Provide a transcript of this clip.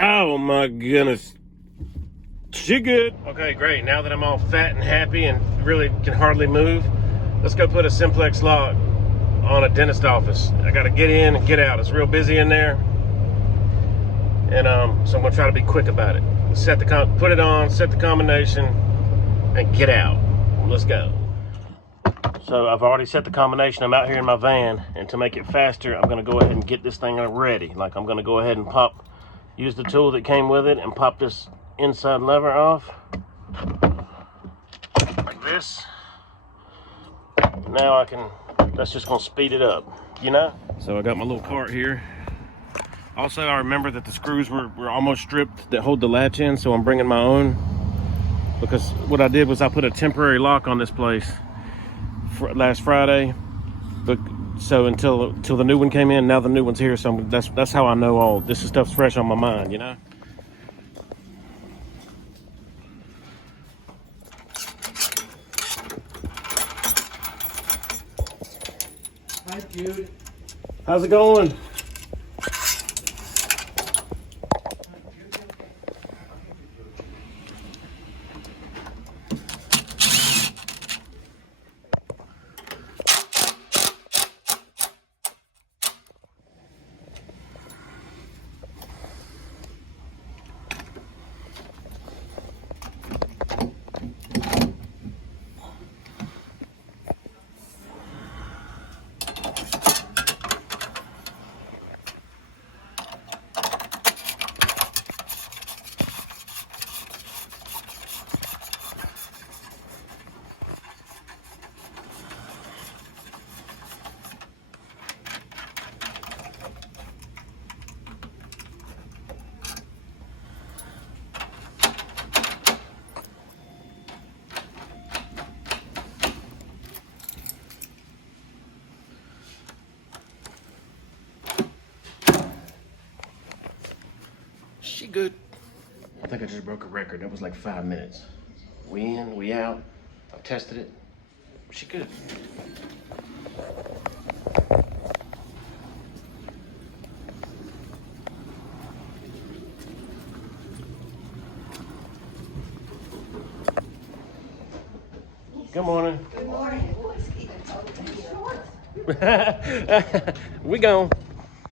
Oh my goodness. She good. Okay, great. Now that I'm all fat and happy and really can hardly move, let's go put a simplex lock on a dentist office. I gotta get in and get out. It's real busy in there. And so I'm gonna try to be quick about it. Put it on, set the combination, and get out. Let's go. So I've already set the combination. I'm out here in my van, and to make it faster, I'm gonna go ahead and get this thing ready. Like, I'm gonna go ahead and use the tool that came with it and pop this inside lever off. Like this. Now that's just gonna speed it up, you know? So I got my little cart here. Also, I remember that the screws were almost stripped that hold the latch in, so I'm bringing my own. Because what I did was I put a temporary lock on this place last Friday. But so until the new one came in, now the new one's here. So that's how I know all this stuff's fresh on my mind, you know. Hi, Jude. How's it going? She good. I think I just broke a record. That was like 5 minutes. We in, we out. I've tested it. She good. Good morning. Good morning. Boy, it's keeping so short. We gone.